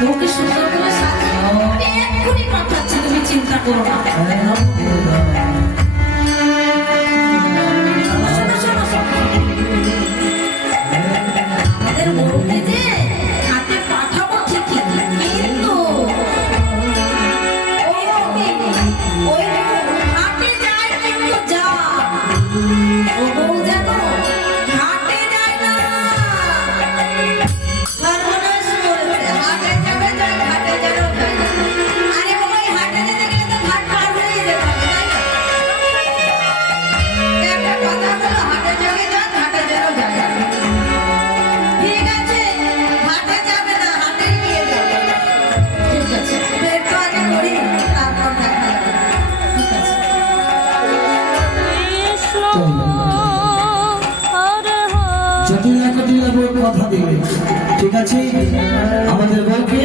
মুখে সুন্দর করে সাজিয়ে এক্ষুনি পাঠাচ্ছি তুমি চিন্তা করো না। হ্যাঁ, হ্যাঁ। কথা দেবে। ঠিক আছে? আমাদের বউকে